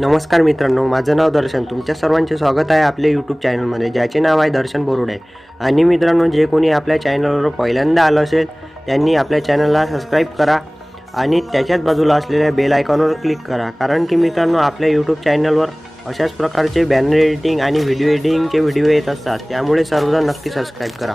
नमस्कार मित्रांनो, माझं नाव दर्शन. तुमच्या सर्वांचे स्वागत आहे आपल्या यूट्यूब चॅनलमध्ये, ज्याचे नाव आहे दर्शन बोरोडे. आणि मित्रांनो, जे कोणी आपल्या चॅनलवर पहिल्यांदा आलं असेल त्यांनी आपल्या चॅनलला सबस्क्राईब करा आणि त्याच्याच बाजूला असलेल्या बेल आयकॉनवर क्लिक करा. कारण की मित्रांनो, आपल्या यूट्यूब चॅनलवर अशाच प्रकारचे बॅनर एडिटिंग आणि व्हिडिओ एडिटिंगचे व्हिडिओ येत असतात. त्यामुळे सर्वजण नक्की सबस्क्राईब करा.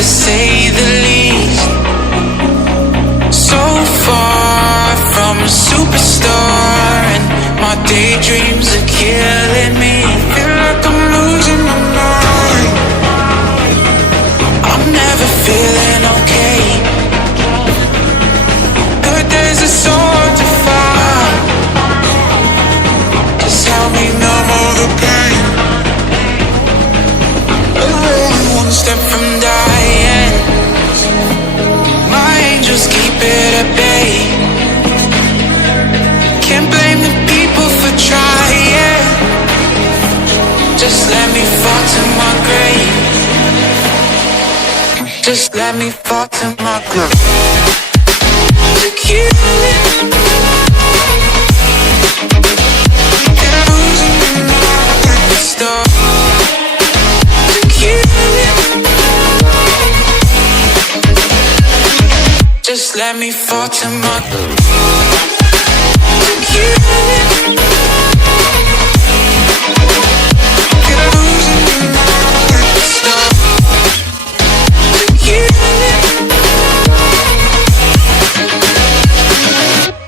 to say the least. So far a superstar, and my daydreams are killing me. Feel like I'm losing my mind. I'm never feeling okay. Good days are so hard to find. Just help me numb all the pain. One step from dying. My angels keep it at bay. Can't blame the people for trying. Just let me fall to my grave. Just let me fall to my grave. To kill it. Losing my stuff. To kill it. Just let me fall to my grave. To kill it. Losing my stuff. To kill it.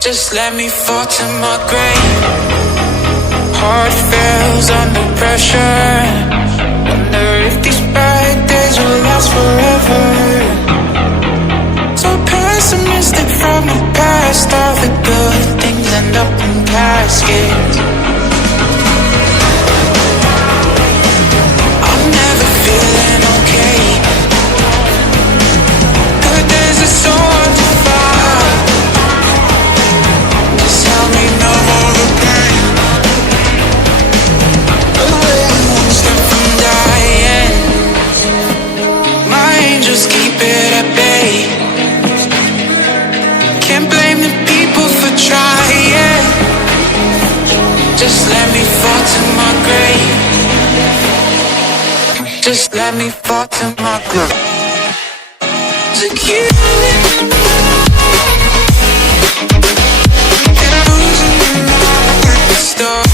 Just let me fall to my grave. Heart fails under pressure. Wonder if these bad days will last forever. So pessimistic from the past. All the good things end up in caskets. I'm never feeling okay. Good days are so hard to find. Just help me numb all the pain. One step from dying. My angels keep it at bay. Can't blame the people for trying. Just let me fall to my grave. Just let me fall to my grave. To kill it. Losing my stuff.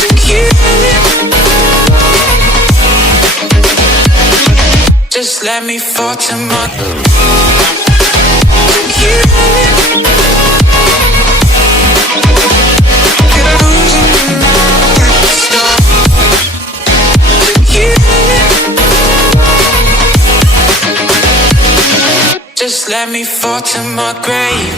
To kill it. Just let me fall to my grave. To kill it. Losing my stuff. To kill it. Just let me fall to my grave.